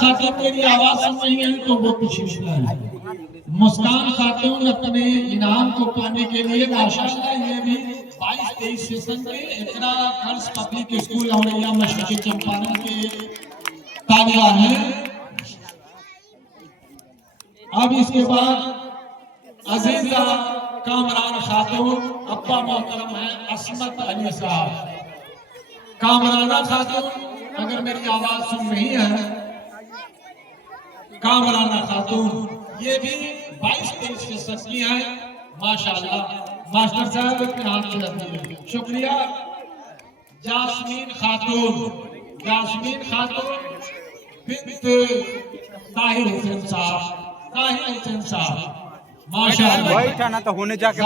खातून मेरी आवाज सुन रही है तो वो कुछ है। मुस्कान खातून अपने इनाम को पाने के लिए माशाल्लाह ये भी 22-23 सेशन के Iqra girls public school Auraiya Mashriqi Champaran के तालिबा है। अब इसके बाद अजीजा कामरान खातून, अब्बा मोहतरम है असमत अली साहब। कामराना खातून अगर मेरी आवाज सुन रही है, कामराना खातून ये भी 22-23 सेशन की है माशाल्लाह। मास्टर साहब अपने हाथ से रखिए, शुक्रिया। जास्मीन खातून, जास्मीन खातून बिन्त ताहिर हुसैन साहब, ताहिर हुसैन साहब माशाल्लाह। बैठा तो होने जाके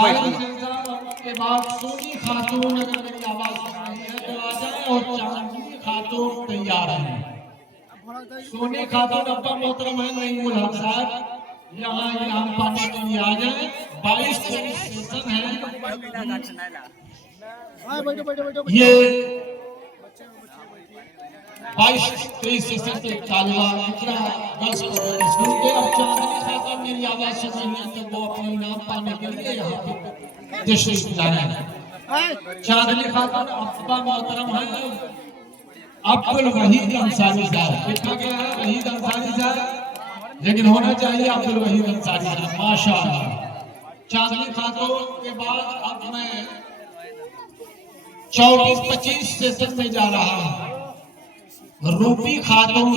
के बाद सोनी खातून अगर मेरी आवाज सुन रही है तो आ जाए, और चांदनी खातून तैयार है। सोनी खातून अब्बा मोहतरम है नईमुल हक साहब, यहाँ इनाम पाने के लिए आ जाए। 22-23 सेशन है ये 22-23 सेशन के तालिबा इकरा गर्ल्स पब्लिक स्कूल के। अब चांदनी खातून मेरी आवाज सुन रही है तो वो अपने इनाम पाने के लिए यहाँ पे तशरीफ लाए हैं। चांदनी खातून अब्बा मोहतरम है अब्दुल वहीद अंसारी साहब। लिखा गया है वहीद अंसारी साहब, लेकिन होना चाहिए अब्दुल वहीद अंसारी साहब माशाअल्लाह। चांदनी खातून के बाद अब मैं 24-25 सेशन में जा रहा हूँ। रूबी खातून,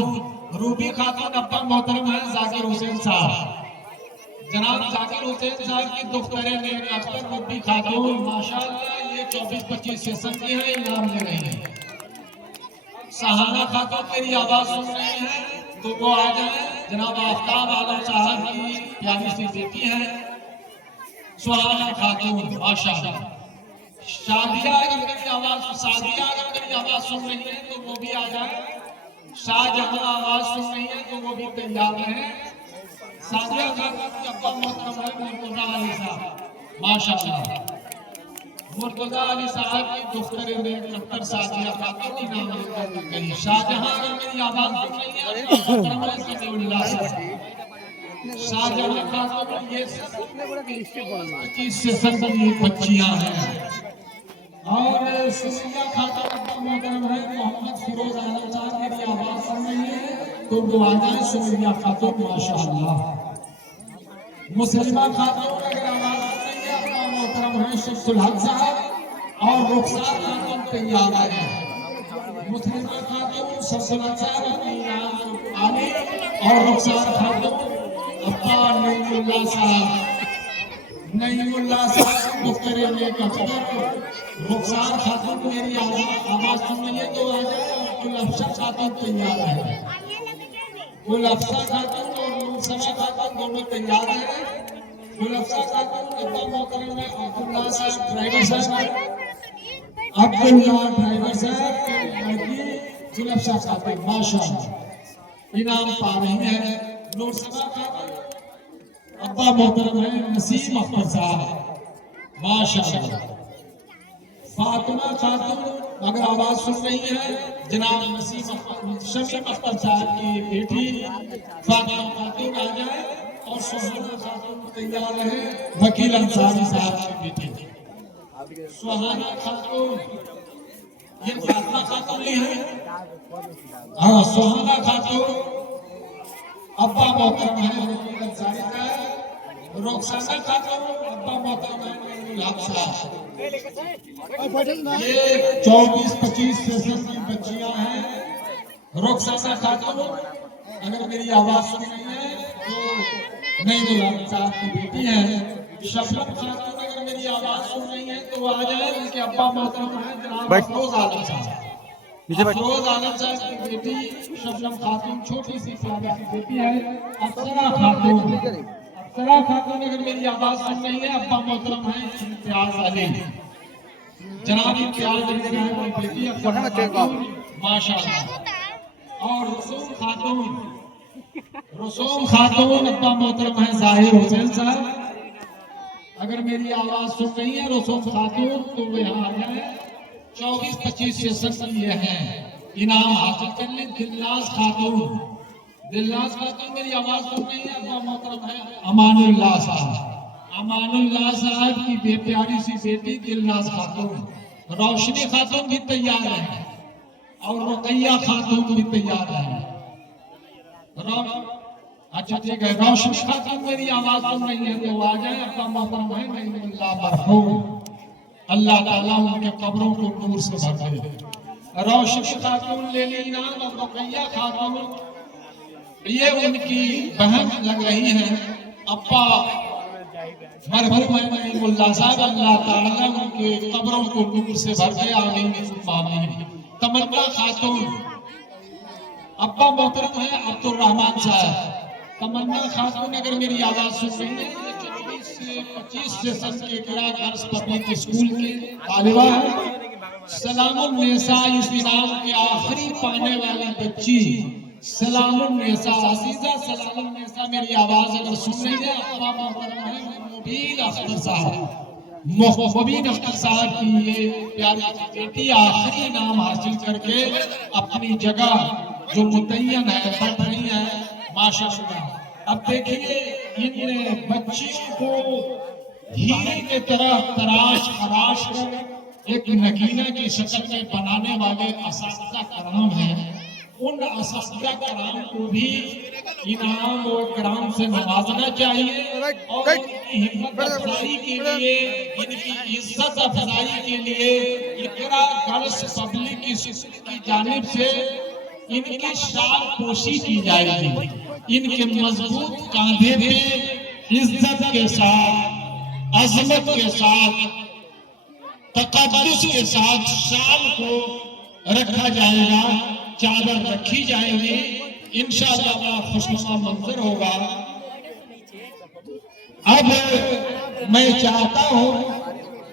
रूबी खातून अब्बा मोहतरम है जाकिर हुसैन साहब। जनाब जाकिर हुसैन साहब की दुख्तरे नेक अख्तर रूबी खातून माशाअल्लाह ये 24-25 सेशन की है, इनाम ले रही है। सहाना खातून मेरी आवाज सुन रही है तो वो आ जाए। जनाब आफ्ताब आलम साहब की प्यारी सी बेटी है सुहाना खातून माशाअल्लाह। शादिया अगर मेरी आवाज, सादिया अगर मेरी आवाज सुन रही है तो वो भी आ जाए। शाहजहां आवाज सुन रही है तो वो भी तैयार है। सादिया खातून के अब्बा मोहतरम है मुर्तजा अली साहब माशाअल्लाह। मुर्तजा अली साहब की दुख्तरे में डॉक्टर सादिया खातून इनाम लेकर गई। शाहजहां अगर मेरी आवाज सुन रही है तो मोहतरम है समीउल्लाह साहब। शाहजहां खातून ये 25 सेशन की बच्चियां हैं। और सुनिया खातून का मोहतरम है मोहम्मद फिरोज आलम साहब मेरी आवाज सुन रही है तो वो आ जाए। सुनिया खातून माशाअल्लाह। मुस्लिमा खातून अगर आवाज सुन रही है अपना मोहतरम है शमसुल हक साहब, और रुखसार खातून तैयार है। मुस्लिमा खातून शमसुल हक साहब अपनी आली, और रुखसार खातून अब्बा नईमुल्लाह साहब। नईमुल्लाह साहब मुख्तरे में कफ्तर रुखसार खातून मेरी आवाज सुन रही है तो आ जाए। गुलअफसा खातून तैयार है। गुलअफसा खातून और मुनसमा खातून दोनों तैयार है। गुलअफसा खातून अब्बा मोहतरम है अब्दुल्ला साहब ड्राइवर साहब, अब्दुल्ला ड्राइवर साहब की लड़की गुलअफसा खातून माशाअल्लाह इनाम पा रही है। नूरसमा खातून अब्बा मोहतरम है नसीम अख्तर साहब माशाअल्लाह। फातिमा खातून अगर आवाज सुन रही है जनाब शमीम अख्तर साहब की बेटी फातिमा खातून आ जाए। और सुहाना खातून तैयार है वकील अंसारी साहब की बेटी। सुहाना खातून ये फातिमा खातून ली है, हाँ सुहाना खातून अब्बा मोहतरम है वकील अंसारी साहब। रुखसाना खातून अब्बा मोहतरम है नईमुल हक साहब। ये 24-25 सेशन की बच्चियां हैं। रुखसाना खातून अगर मेरी आवाज सुन रही है तो नईमुल हक साहब की बेटी है। शबनम खातून अगर मेरी आवाज सुन रही है तो आ जाए। उनके अब्बा मोहतरम है जनाब अफरोज आलम साहब। अफरोज आलम साहब की बेटी शबनम खातून छोटी सी प्यारी सी बेटी है। अफसरा खातून, अफसरा खातून अगर मेरी आवाज सुन रही है अब्बा मोहतरम है इम्तियाज अली। जनाब इम्तियाज अली साहब की बेटी अफसरा खातून माशाअल्लाह। और रसूम खातून, रसूम खातून अब्बा मोहतरम है जाहिर हुसैन साहब। अगर मेरी आवाज सुन रही है रसूम खातून तो वो यहाँ आ जाए। 24-25 सेशन के लिए हैं, इनाम हासिल कर लें। दिलनाज खातून, दिलनाज खातून मेरी आवाज सुन रही है? अब्बा मोहतरम है अमानुल्लाह साहब। अमानुल्लाह साहब की बेप्यारी सी बेटी दिलनाज खातून, रोशनी खातून भी तैयार है और रुकैया खातून भी तैयार है। अच्छा ठीक है, रोशनी खातून मेरी आवाज सुन रही है तो आ जाए। अब्बा मोहतरम है नईमुल्लाह मरहूम, अल्लाह ताला उनके कब्रों को नूर से भर दे। रोशनी खातून ले ली नाम और रुकैया खातून ये उनकी बहन लग रही है। अब्बा मरहूम है नईमुल्लाह साहब, अल्लाह ताला उनके कब्रों को नूर से भर दे। आमीन आमीन। तमन्ना खातून, अब्बा मोहतरम है अब्दुल रहमान साहब। तमन्ना खातून अगर मेरी आवाज सुन रही है, ये 24 से 25 सेशन के किरागर्स पब्लिक स्कूल के तालिबा है। सलामुन्नेसा इस इनाम के आखिरी पाने वाली बच्ची सलामुन्नेसा अजीजा सलामुन्नेसा मेरी आवाज अगर सुन रही है, अब्बा मोहतरम है मुबीन अख्तर साहब। मुबीन अख्तर साहब की ये प्यारी बेटी आखिरी इनाम हासिल करके अपनी जगह जो मुतय्यन है बढ़ रही है माशाअल्लाह। अब देखिए इन बच्चियों को हीरे की तरह तराश खराश कर एक नगीना की शक्ल में बनाने वाले असातिज़ा कराम हैं। उन असातिज़ा कराम को भी इनाम और इकराम से नवाजना चाहिए और इनकी हिम्मत अफजाई के लिए, इनकी इज्जत अफजाई के लिए इकरा गर्ल्स पब्लिक स्कूल की जानिब से इनकी शान पोशी की जाएगी। इनके मजबूत कांधे पे इज्जत के साथ, अजमत के साथ, तकद्दुस के साथ शान को रखा जाएगा, चादर रखी जाएगी। इंशाअल्लाह बड़ा खुशनुमा मंजर होगा। अब मैं चाहता हूं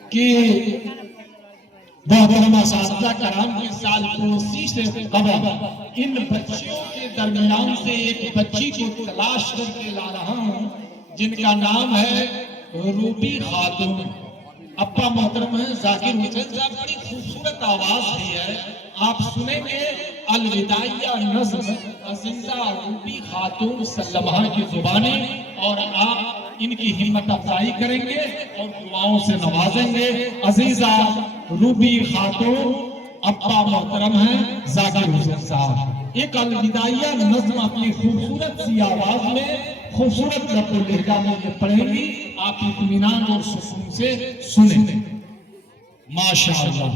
कि मोहतरम असातिज़ा कराम की सालपोशी से कबल इन बच्चियों के दरमियान से एक बच्ची को तलाश करके ला रहा हूं जिनका नाम है रूबी खातून। अब्बा मोहतरम है जाकिर हुसैन साहब, बड़ी खूबसूरत आवाज भी है। आप सुनेंगे अलविदाइया नज़्म अज़ीज़ा रूबी खातून सल्लमा की जुबानी और आप इनकी हिम्मत अफजाई करेंगे और दुआओं से नवाजेंगे। अजीजा रूबी खातून अब्बा मोहतरम है जाकिर हुसैन साहब एक अलविदाइया नज़्म अपनी खूबसूरत सी आवाज में खूबसूरत रफ़्फ़ो लहजा में ये पढ़ेंगी। आप इत्मीनान और सुकून से सुने। माशाअल्लाह।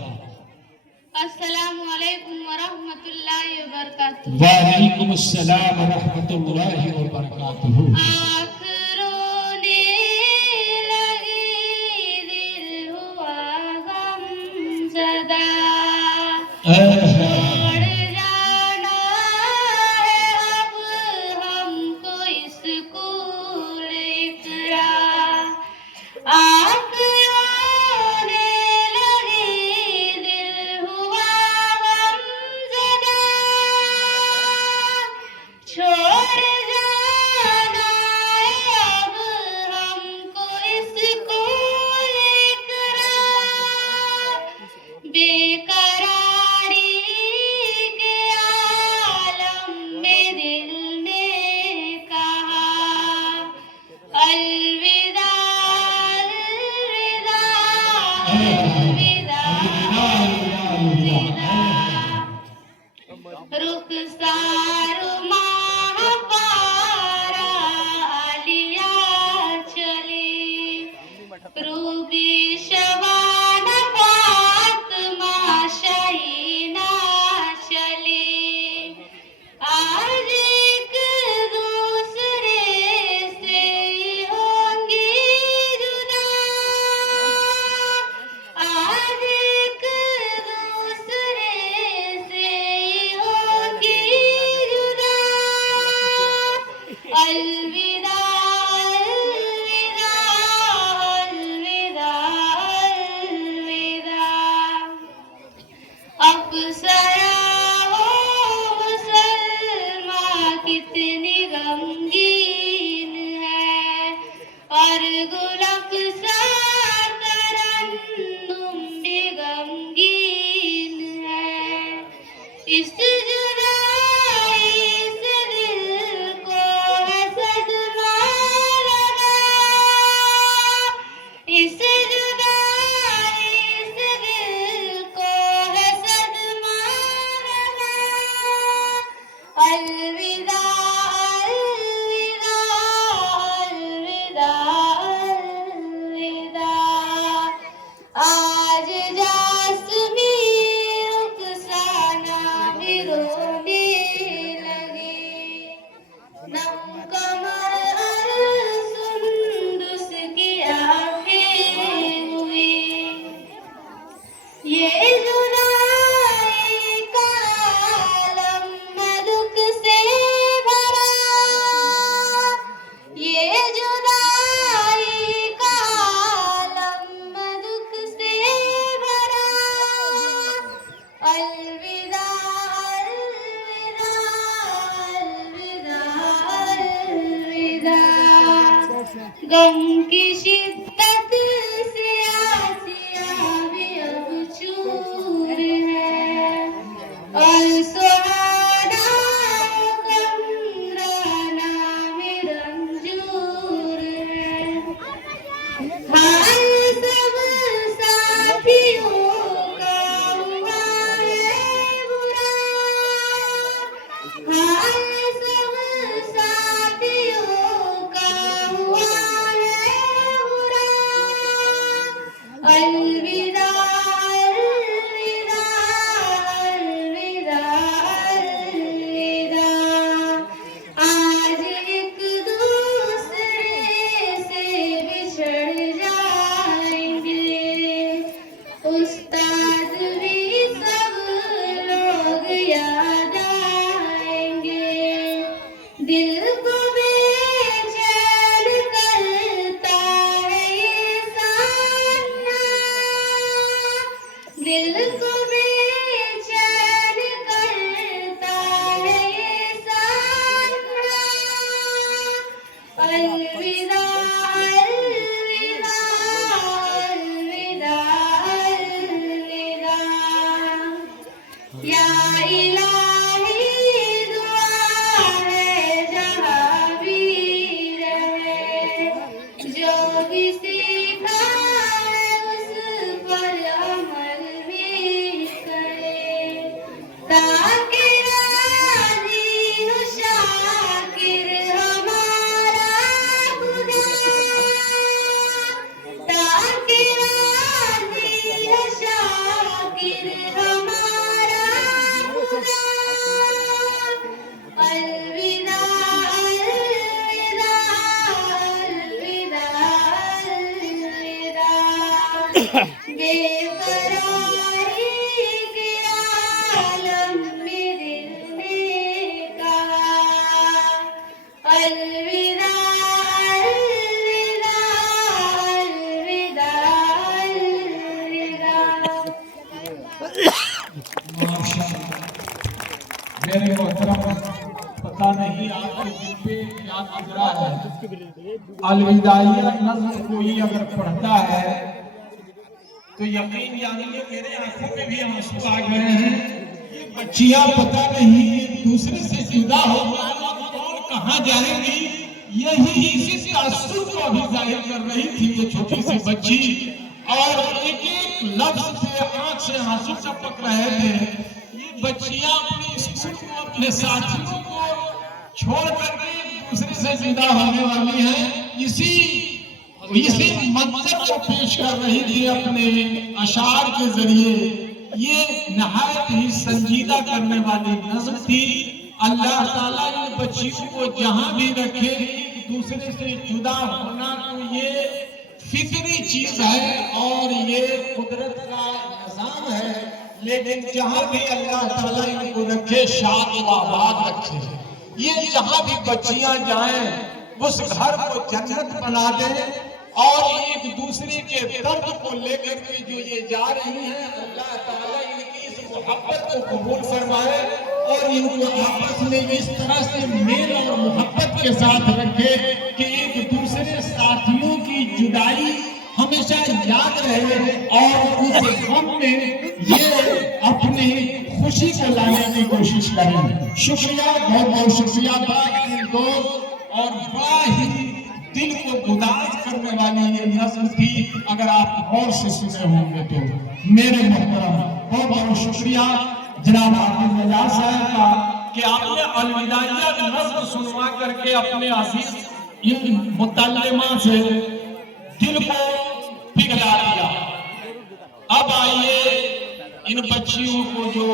अस्सलामु अलैकुम व रहमतुल्लाहि व बरकातुहू। वालेकुम अस्सलाम व रहमतुल्लाहि व बरकातुहू। आँख रोने लगी, दिल हुआ गमज़दा। छोड़ जाना है अब हमको स्कूल इक़रा। आँख रोने लगी, दिल हुआ गमज़दा। छोड़ जाना है अब हमको स्कूल इक़रा। बेकरारी के आलम में दिल ने कहा अलविदा अलविदा अलविदा अलविदा। रुखसार माह पारा आलिया चली, रूबी शबाना फातिमा शाहीना चली। आज एक दूसरे से होंगी जुदा, आज एक दूसरे से होंगी जुदा। अलविदा अलविदा अलविदा अलविदा। अप्सरा हो मुसलमा कितनी गमगीन है, और गुलफ़सा तरन्नुम भी गमगीन है। इस जुदाई से दिल गम की शिद्दत से आसिया में अब चूर है और सुहाना कमराना में रंजूर है। हाल सब साथियों का हुआ है बुरा, हाल सब साथियों का हुआ है बुरा। अलविदा अलविदा अलविदा अलविदा। आज एक दूसरे से बिछड़ जाएंगे, उस्ताद भी सब लोग याद आएंगे। दिल को बेचैन करता है ये सान्ना, दिल को बेचैन करता है ये सान्ना। अलविदा अलविदा अलविदा अलविदा। या इलाही दुआ है जहाँ भी रहे, जो भी सीखा है उस पर अमल भी करे, ताकि राजी हो शाकिर हमारा खुदा, ताकि राजी हो शाकिर हमारा खुदा। अलविदा अलविदा अलविदा अलविदा। बेकरारी के आलम में दिल ने कहा, अलविदा अलविदा अलविदा अलविदा। मेरे मोहतरम, पता नहीं आपके दिल पे क्या गुजरा है। अलविदाइया नज़्म कोई अगर पढ़ता है तो यकीन जानिए मेरे आंखों में भी आंसू आ गए हैं। ये बच्चियां पता नहीं एक दूसरे से जुदा हो कौन कहाँ जाएंगी, यही इसी तासुर को अभी जाहिर कर रही थी ये छोटी सी बच्ची। और एक एक लफ्ज से आंख से आंसू टपक रहे थे। ये बच्चियां अपने स्कूल को, अपने साथियों को छोड़ करके एक दूसरे से जुदा होने वाली हैं। इसी मंजर को पेश कर रही थी अपने अशार के जरिए। ये नहायत ही संजीदा करने वाली नज़्म थी। अल्लाह ताला इन बच्चियों को जहां भी रखे, एक दूसरे से जुदा होना तो ये फितरी चीज है और ये कुदरत का निजाम है। लेकिन जहां भी अल्लाह ताला इनको रखे, शाद व आबाद रखे। ये जहां भी बच्चियां जाएं उस घर को जन्नत बना दे और एक दूसरे के दर्द को लेकर के जो ये जा रही हैं, अल्लाह ताला इनकी इस मोहब्बत को कबूल फरमाए और इनको आपस में इस तरह से मेल और मोहब्बत के साथ रखे कि एक दूसरे साथियों की जुदाई हमेशा याद रहे और उस गम में ये अपनी खुशी को लाने की कोशिश करें। शुक्रिया, बहुत बहुत शुक्रिया दोस्त। और बड़ा ही दिल को गुदाज करने वाली ये नज़्म थी, अगर आप गौर से सुने होंगे तो। मेरे मोहतरम, बहुत बहुत शुक्रिया जनाब हाफिज रजा साहब का कि आपने अलविदाइया नज़्म सुनवा करके अपने अजीज इन मुतल्लिमा से दिल को पिघला दिया। अब आइए इन बच्चियों को जो